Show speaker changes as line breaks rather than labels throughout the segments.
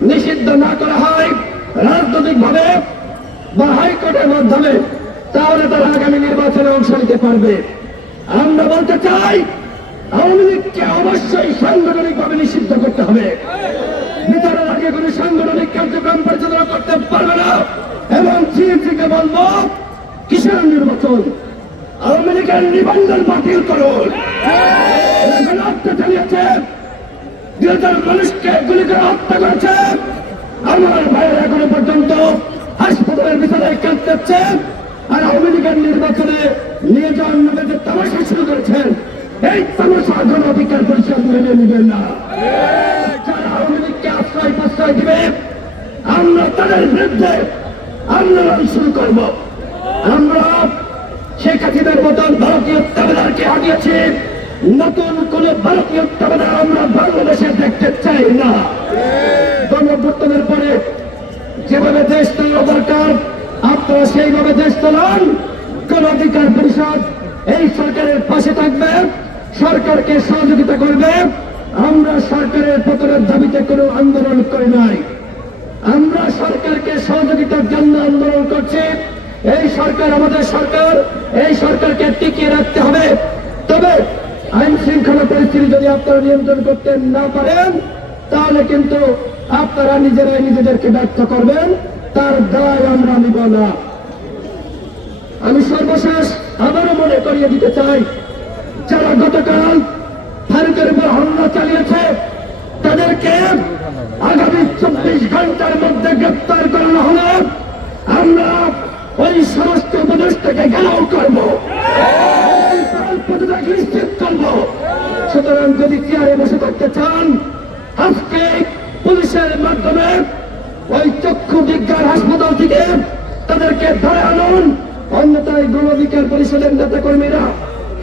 না করা হয় রাজনৈতিক ভাবে বা হাইকোর্টের মাধ্যমে, তাহলে তারা আগামী নির্বাচনে অংশ নিতে পারবে। আমরা বলতে চাই, আওয়ামী লীগকে অবশ্যই সাংগঠনিক ভাবে নিষিদ্ধ করতে হবে। বিচারের আগে কোনো সাংগঠনিক কার্যক্রম পরিচালনা করতে পারবে না। এবং সিএসিকে বলব, কিসের নির্বাচন? আওয়ামী লীগের নিবন্ধন বাতিল করুন। চালিয়েছে হাজার মানুষকে গুলি করে হত্যা করেছে। আমার ভাইয়ের এখনও পর্যন্ত হাসপাতালের ভিতরে কাঁদতেছে আর আওয়ামী লীগের নির্বাচনে নিয়ে যাওয়ার নামে যে তামাশা শুরু করেছেন এই তামাশা গণ অধিকার পরিষদ মেনে নেবেন না। যারা আওয়ামী লীগকে আশ্রয় প্রশ্রয় দিবে, আমরা তাদের বিরুদ্ধে আন্দোলন শুরু করব। আমরা শেখ হাসিনার মতন ভারতীয় হারিয়েছি নতুন কোন ভারতীয় তাবেদার আমরা বাংলাদেশে দেখতে চাই না। গণপত্তনের পরে যেভাবে দেশ চালানো দরকার, আপনারা সেইভাবে দেশ চালান। কোন অধিকার পরিষদ এই সরকারের পাশে থাকবে, সরকারকে সহযোগিতা করবে। আমরা সরকারের পতনের দাবিতে কোনো আন্দোলন করি নাই। আমরা সরকারকে সহযোগিতার জন্য আন্দোলন করছি। এই সরকার আমাদের সরকার, এই সরকারকে টিকিয়ে রাখতে হবে। তবে আইন শৃঙ্খলা পরিস্থিতি যদি আপনারা নিয়ন্ত্রণ করতে না পারেন, তাহলে কিন্তু আপনারা নিজেরাই নিজেদেরকে ব্যর্থ করবেন। তার দায় আমরা নিব না। আমি সর্বশেষ আবারও মনে করিয়ে দিতে চাই, যারা গতকাল ভারতের উপর হামলা চালিয়েছে, তাদেরকে আগামী চব্বিশ ঘণ্টার মধ্যে গ্রেপ্তার করানো হলে। আমরা ওই সমস্ত উপদেশটাকে ঘেরাও করব। থাকতে আজকে পুলিশের মাধ্যমে ওই চক্ষু বিজ্ঞান হাসপাতাল থেকে তাদেরকে ধরে আনুন। অন্যথায় গণধিকার পরিষদের নেতা কর্মীরা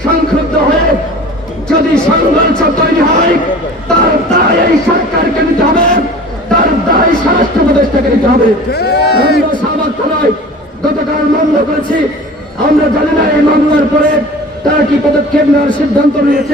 সংক্ষুব্ধ হয়ে যদি সংঘর্ষ তৈরি হয়, তার দায় এই সরকারকে নিতে হবে। তার দায় স্বরাষ্ট্র উপদেষ্টাকে নিতে হবে। আমরা গতকাল মামলা করেছি। আমরা জানি না এই মামলার পরে তারা কি পদক্ষেপ নেওয়ার সিদ্ধান্ত নিয়েছে।